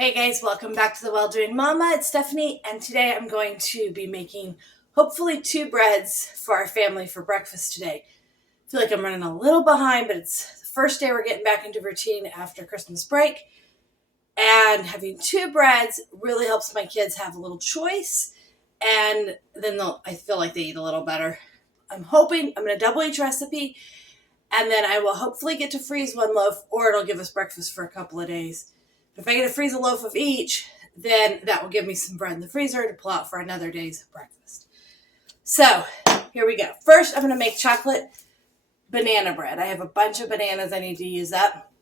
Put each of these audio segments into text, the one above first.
Hey guys, welcome back to the Well-Doing Mama. It's Stephanie, and today I'm going to be making hopefully 2 breads for our family for breakfast today. I feel like I'm running a little behind, but it's the first day we're getting back into routine after Christmas break. And having 2 breads really helps my kids have a little choice, and then I feel like they eat a little better. I'm going to double each recipe, and then I will hopefully get to freeze 1 loaf, or it'll give us breakfast for a couple of days. If I get to freeze a loaf of each, then that will give me some bread in the freezer to pull out for another day's breakfast. So, here we go. First, I'm going to make chocolate banana bread. I have a bunch of bananas I need to use up.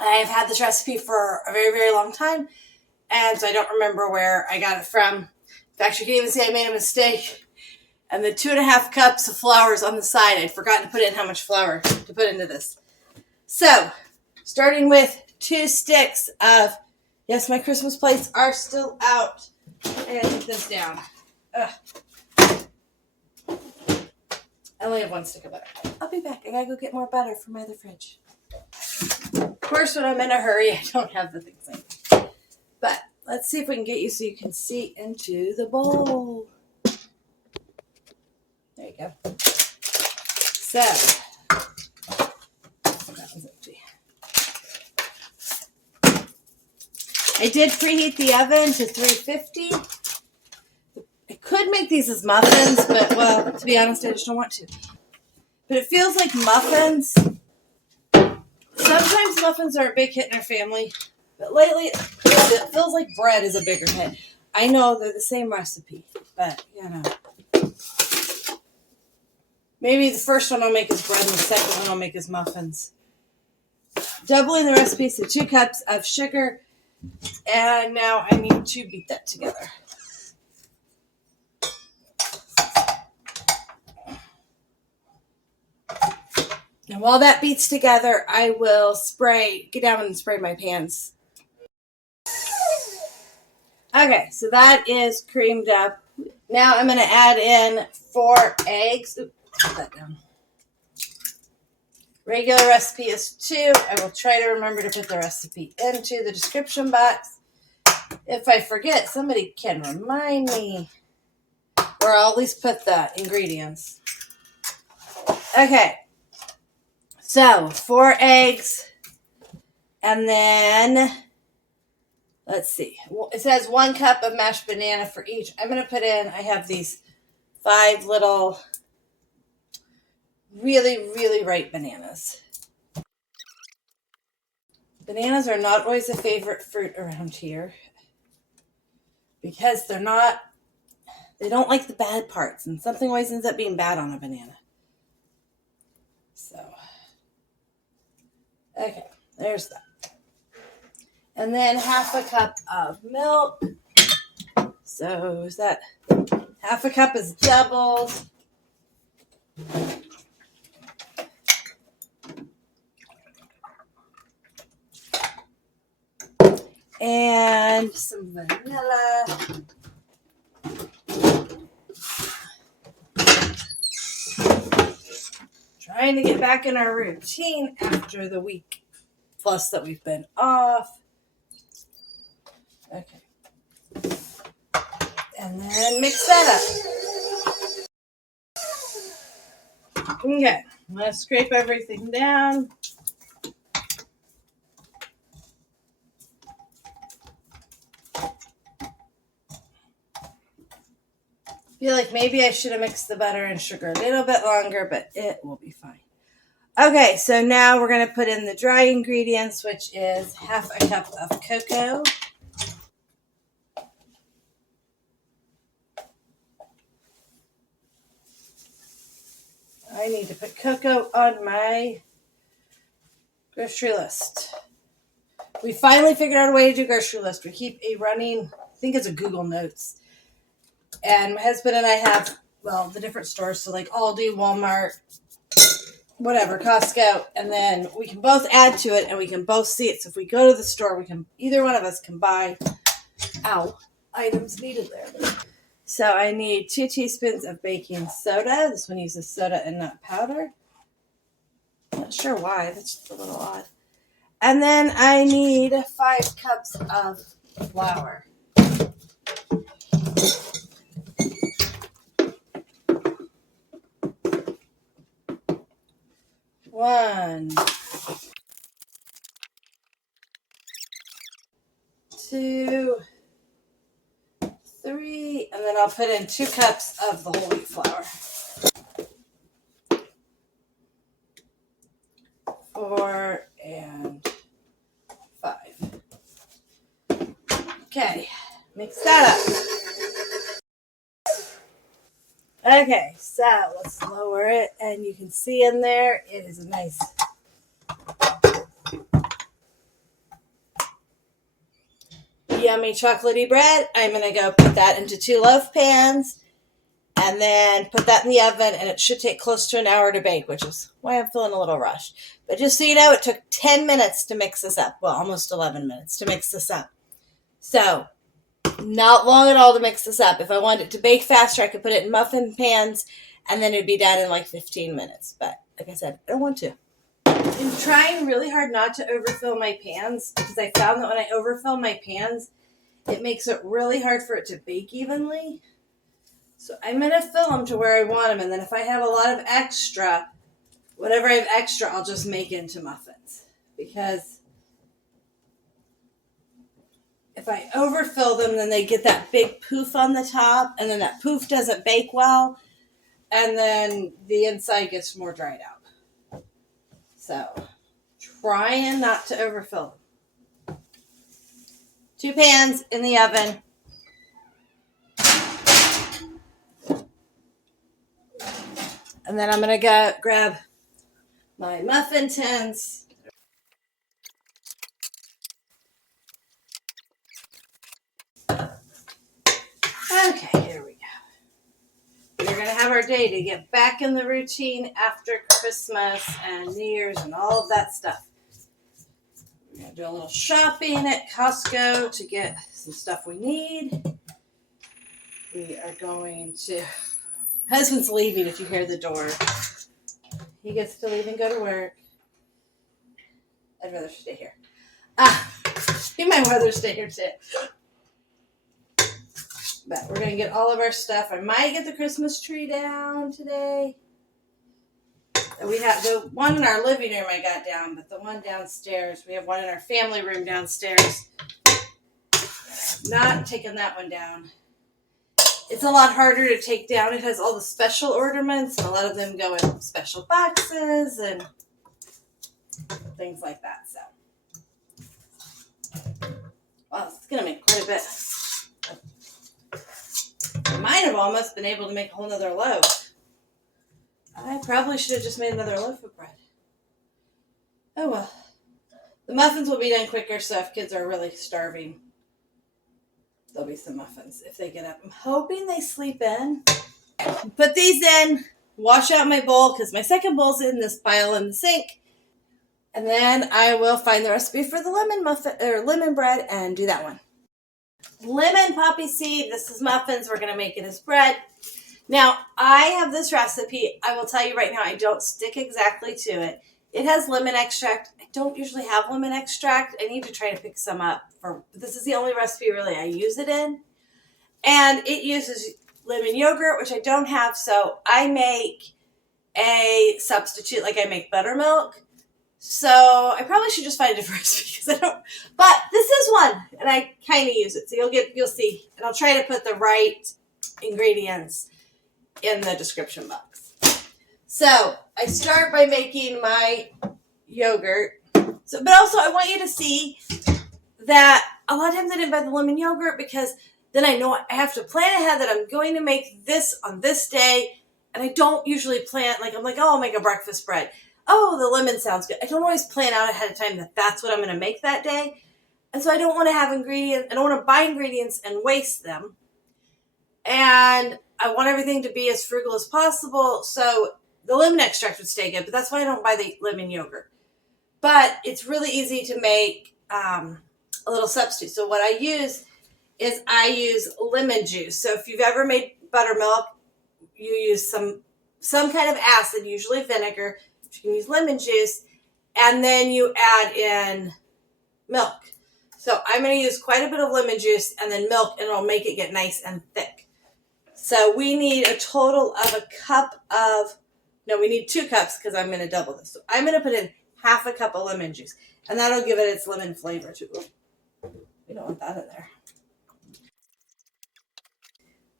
I have had this recipe for a very, very long time, and so I don't remember where I got it from. In fact, you can even see I made a mistake. And the 2.5 cups of flour is on the side. I'd forgotten to put in how much flour to put into this. So, starting with 2 sticks of, yes, my Christmas plates are still out. I gotta take this down. Ugh. I only have 1 stick of butter. I'll be back. I gotta go get more butter from my other fridge. Of course, when I'm in a hurry, I don't have the things I need. But let's see if we can get you so you can see into the bowl. There you go. So, that was empty. I did preheat the oven to 350. I could make these as muffins, but, well, to be honest, I just don't want to. But it feels like muffins. Sometimes muffins are a big hit in our family, but lately it feels like bread is a bigger hit. I know they're the same recipe, but, you know. Maybe the first one I'll make is bread and the second one I'll make is muffins. Doubling the recipe to 2 cups of sugar. And now I need to beat that together. And while that beats together, I will get down and spray my pans. Okay, so that is creamed up. Now I'm going to add in 4 eggs. Oops, put that down. Regular recipe is 2. I will try to remember to put the recipe into the description box. If I forget, somebody can remind me. Or I'll at least put the ingredients. Okay. So, 4 eggs. And then, let's see. It says 1 cup of mashed banana for each. I'm going to put in, I have these 5 little really, really ripe bananas. Bananas are not always a favorite fruit around here because they don't like the bad parts, and something always ends up being bad on a banana. So, okay, there's that. And then 1/2 cup of milk. So, is that 1/2 cup is doubled. And some vanilla. Trying to get back in our routine after the week plus that we've been off. Okay. And then mix that up. Okay. I'm going to scrape everything down. I feel like maybe I should have mixed the butter and sugar a little bit longer, but it will be fine. Okay, so now we're going to put in the dry ingredients, which is 1/2 cup of cocoa. I need to put cocoa on my grocery list. We finally figured out a way to do grocery list. We keep a running, I think it's a Google Notes. And my husband and I have, the different stores. So like Aldi, Walmart, whatever, Costco. And then we can both add to it and we can both see it. So if we go to the store, either one of us can buy items needed there. So I need 2 teaspoons of baking soda. This one uses soda and not powder. Not sure why. That's just a little odd. And then I need 5 cups of flour. One, 2, 3, and then I'll put in 2 cups of the whole wheat flour. 4 and 5. Okay, mix that up. Okay, so let's lower it, and you can see in there, it is a nice yummy chocolatey bread. I'm going to go put that into 2 loaf pans and then put that in the oven, and it should take close to an hour to bake, which is why I'm feeling a little rushed. But just so you know, it took 10 minutes to mix this up. Well, almost 11 minutes to mix this up. So, not long at all to mix this up. If I wanted it to bake faster, I could put it in muffin pans, and then it'd be done in like 15 minutes. But like I said, I don't want to. I'm trying really hard not to overfill my pans, because I found that when I overfill my pans, it makes it really hard for it to bake evenly. So I'm going to fill them to where I want them, and then if I have a lot of extra, whatever I have extra, I'll just make into muffins. Because if I overfill them, then they get that big poof on the top, and then that poof doesn't bake well, and then the inside gets more dried out. So, trying not to overfill them. 2 pans in the oven. And then I'm going to go grab my muffin tins. Okay, here we go. We're going to have our day to get back in the routine after Christmas and New Year's and all of that stuff. We're going to do a little shopping at Costco to get some stuff we need. We are going to... Husband's leaving if you hear the door. He gets to leave and go to work. I'd rather stay here. He might rather stay here too. But we're going to get all of our stuff. I might get the Christmas tree down today. We have the one in our living room I got down, but the one downstairs, we have one in our family room downstairs. Not taking that one down. It's a lot harder to take down. It has all the special ornaments, and a lot of them go in special boxes and things like that. So, wow, it's going to make quite a bit. I might have almost been able to make a whole nother loaf. I probably should have just made another loaf of bread. Oh well. The muffins will be done quicker, so if kids are really starving, there'll be some muffins if they get up. I'm hoping they sleep in. Put these in, wash out my bowl, because my second bowl's in this pile in the sink. And then I will find the recipe for the lemon bread and do that one. Lemon poppy seed. This is muffins. We're going to make it as bread. Now, I have this recipe. I will tell you right now, I don't stick exactly to it. It has lemon extract. I don't usually have lemon extract. I need to try to pick some up. This is the only recipe really I use it in. And it uses lemon yogurt, which I don't have. So I make a substitute, like I make buttermilk. So I probably should just find a different recipe because I don't. But this is one, and I kind of use it. So you'll see. And I'll try to put the right ingredients in the description box. So I start by making my yogurt. But also I want you to see that a lot of times I didn't buy the lemon yogurt because then I know I have to plan ahead that I'm going to make this on this day. And I don't usually plan, I'm like, oh, I'll make a breakfast bread. Oh, the lemon sounds good. I don't always plan out ahead of time that that's what I'm going to make that day. And so I don't want to have ingredients. I don't want to buy ingredients and waste them. And I want everything to be as frugal as possible. So the lemon extract would stay good, but that's why I don't buy the lemon yogurt. But it's really easy to make a little substitute. So what I use is I use lemon juice. So if you've ever made buttermilk, you use some kind of acid, usually vinegar. You can use lemon juice, and then you add in milk. So I'm going to use quite a bit of lemon juice and then milk, and it'll make it get nice and thick. So we need a total of we need 2 cups because I'm going to double this. So I'm going to put in half a cup of lemon juice, and that'll give it its lemon flavor too. We don't want that in there.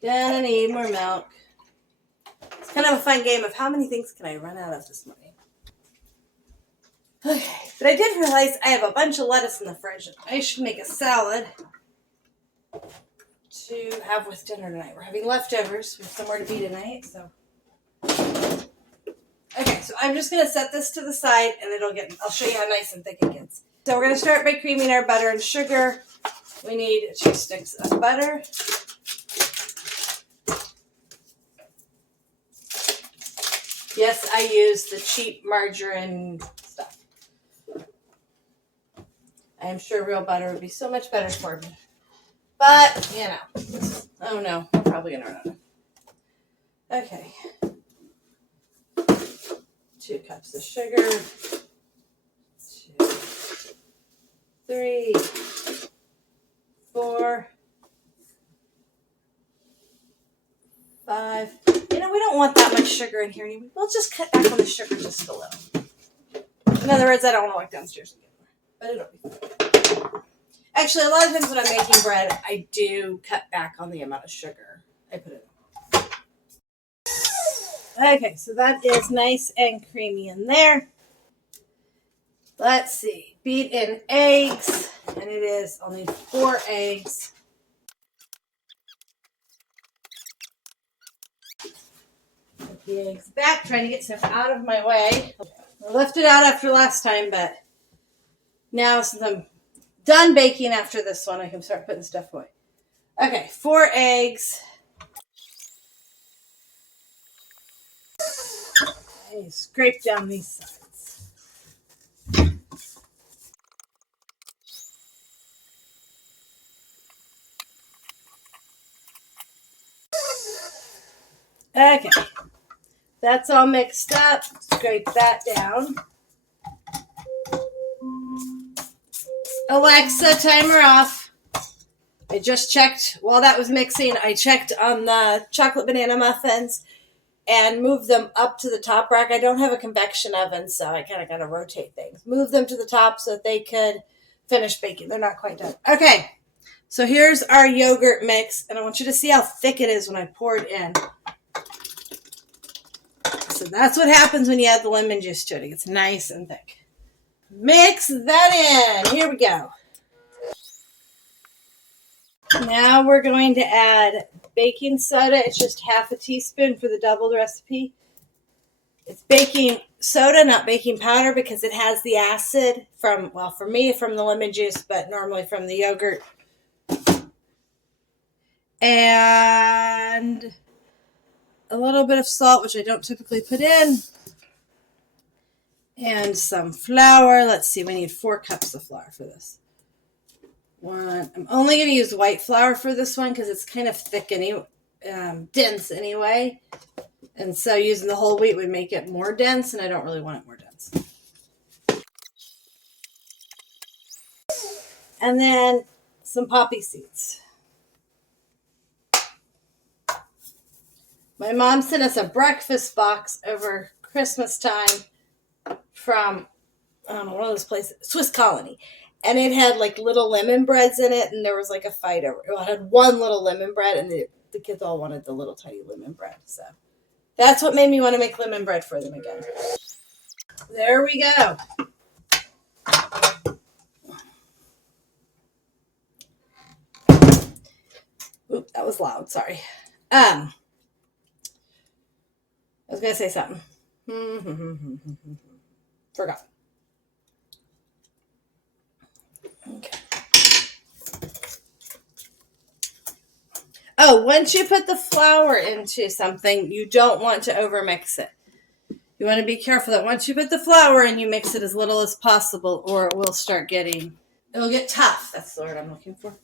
Gonna need more milk. It's kind of a fun game of how many things can I run out of this morning. Okay, but I did realize I have a bunch of lettuce in the fridge. I should make a salad to have with dinner tonight. We're having leftovers. We have somewhere to be tonight, so. Okay, so I'm just gonna set this to the side, and I'll show you how nice and thick it gets. So we're gonna start by creaming our butter and sugar. We need 2 sticks of butter. Yes, I use the cheap margarine stuff. I am sure real butter would be so much better for me. But, oh no, we're probably going to run out of it. Okay. 2 cups of sugar. 2, 3, 4, 5. We don't want that much sugar in here anymore. We'll just cut back on the sugar just a little. In other words, I don't want to walk downstairs and get more, but it'll be fine. Actually, a lot of times when I'm making bread, I do cut back on the amount of sugar I put in. Okay, so that is nice and creamy in there. Let's see. Beat in eggs, and it is only 4 eggs. Put the eggs back, trying to get stuff out of my way. I left it out after last time, but now since I'm done baking after this one, I can start putting stuff away. Okay, 4 eggs. I scrape down these sides. Okay, that's all mixed up. Scrape that down. Alexa, timer off. I just checked while that was mixing. I checked on the chocolate banana muffins and moved them up to the top rack. I don't have a convection oven, so I kind of got to rotate things. Move them to the top so that they could finish baking. They're not quite done. Okay, so here's our yogurt mix, and I want you to see how thick it is when I pour it in. So that's what happens when you add the lemon juice to it. It gets nice and thick. Mix that in. Here we go. Now we're going to add baking soda. It's just half a teaspoon for the doubled recipe. It's baking soda, not baking powder, because it has the acid from, well, for me, from the lemon juice, but normally from the yogurt. And a little bit of salt, which I don't typically put in. And some flour. Let's see, we need 4 cups of flour for this. I'm only going to use white flour for this one because it's kind of thick and dense anyway. And so using the whole wheat would make it more dense, and I don't really want it more dense. And then some poppy seeds. My mom sent us a breakfast box over Christmas time from, I don't know, one of those places, Swiss Colony. And it had like little lemon breads in it, and there was like a fight over it. Well, it had one little lemon bread, and the kids all wanted the little tiny lemon bread. So that's what made me want to make lemon bread for them again. There we go. Oop, that was loud. Sorry. I was going to say something. Forgot. Okay. Oh, once you put the flour into something, you don't want to overmix it. You want to be careful that once you put the flour in, you mix it as little as possible, or it will start it'll get tough. That's the word I'm looking for.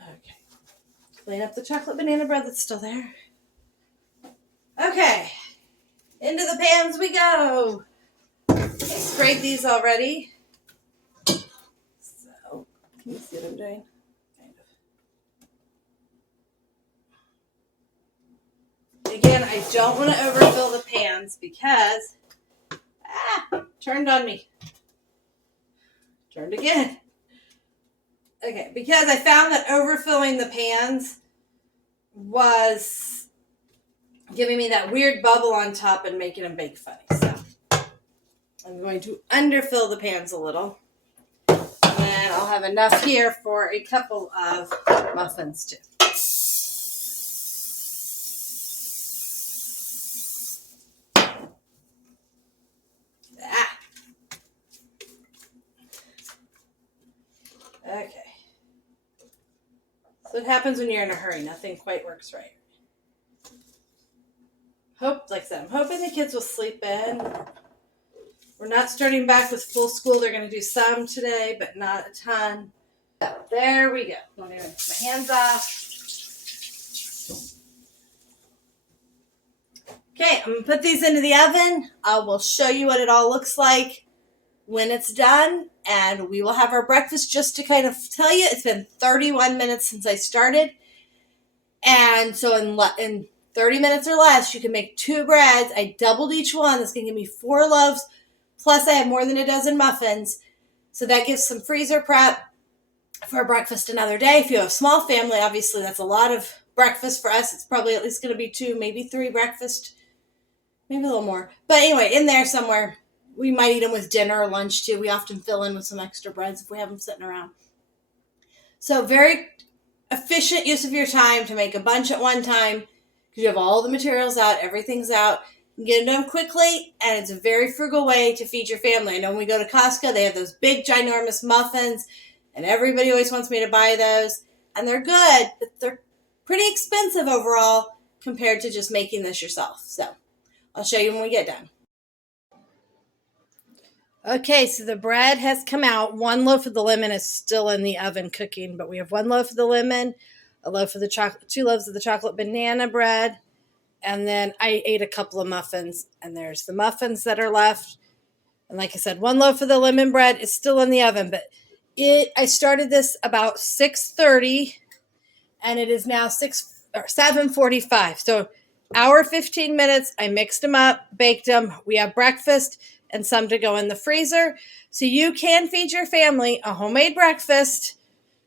Okay. Clean up the chocolate banana bread that's still there. Okay. Into the pans we go. sprayed these already. So, can you see what I'm doing? Kind of. Again, I don't want to overfill the pans because, turned on me. Turned again. Okay, because I found that overfilling the pans was giving me that weird bubble on top and making them bake funny. So I'm going to underfill the pans a little. And then I'll have enough here for a couple of muffins too. Okay. So what happens when you're in a hurry? Nothing quite works right. Like I said, I'm hoping the kids will sleep in. We're not starting back with full school. They're going to do some today, but not a ton. So there we go. Let me rinse my hands off. Okay, I'm going to put these into the oven. I will show you what it all looks like when it's done, and we will have our breakfast. Just to kind of tell you, it's been 31 minutes since I started, and so in 30 minutes or less, you can make 2 breads. I doubled each one. That's going to give me 4 loaves, plus I have more than a dozen muffins, so that gives some freezer prep for breakfast another day. If you have a small family, obviously that's a lot of breakfast. For us, it's probably at least going to be 2, maybe 3 breakfast, maybe a little more. But anyway, in there somewhere. We might eat them with dinner or lunch too. We often fill in with some extra breads if we have them sitting around. So very efficient use of your time to make a bunch at one time because you have all the materials out, everything's out. You can get it done quickly, and it's a very frugal way to feed your family. I know when we go to Costco, they have those big, ginormous muffins, and everybody always wants me to buy those. And they're good, but they're pretty expensive overall compared to just making this yourself. So I'll show you when we get done. Okay, so the bread has come out. 1 loaf of the lemon is still in the oven cooking, but we have 1 loaf of the lemon, a loaf of the chocolate, 2 loaves of the chocolate banana bread, and then I ate a couple of muffins, and there's the muffins that are left. And like I said, 1 loaf of the lemon bread is still in the oven, but I started this about 6:30, and it is now 7:45. So hour 15 minutes. I mixed them up, baked them. We have breakfast and some to go in the freezer. So you can feed your family a homemade breakfast,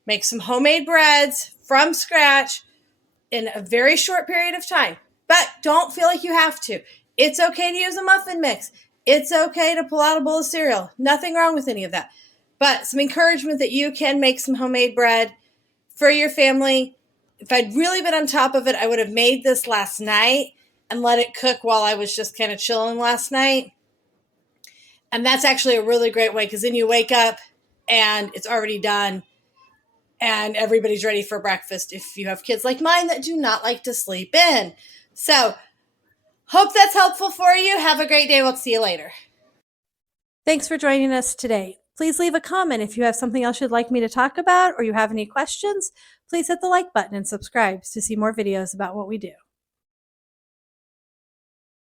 make some homemade breads from scratch in a very short period of time. But don't feel like you have to. It's okay to use a muffin mix. It's okay to pull out a bowl of cereal. Nothing wrong with any of that. But some encouragement that you can make some homemade bread for your family. If I'd really been on top of it, I would have made this last night and let it cook while I was just kind of chilling last night. And that's actually a really great way because then you wake up and it's already done and everybody's ready for breakfast if you have kids like mine that do not like to sleep in. So hope that's helpful for you. Have a great day. We'll see you later. Thanks for joining us today. Please leave a comment if you have something else you'd like me to talk about or you have any questions. Please hit the like button and subscribe to see more videos about what we do.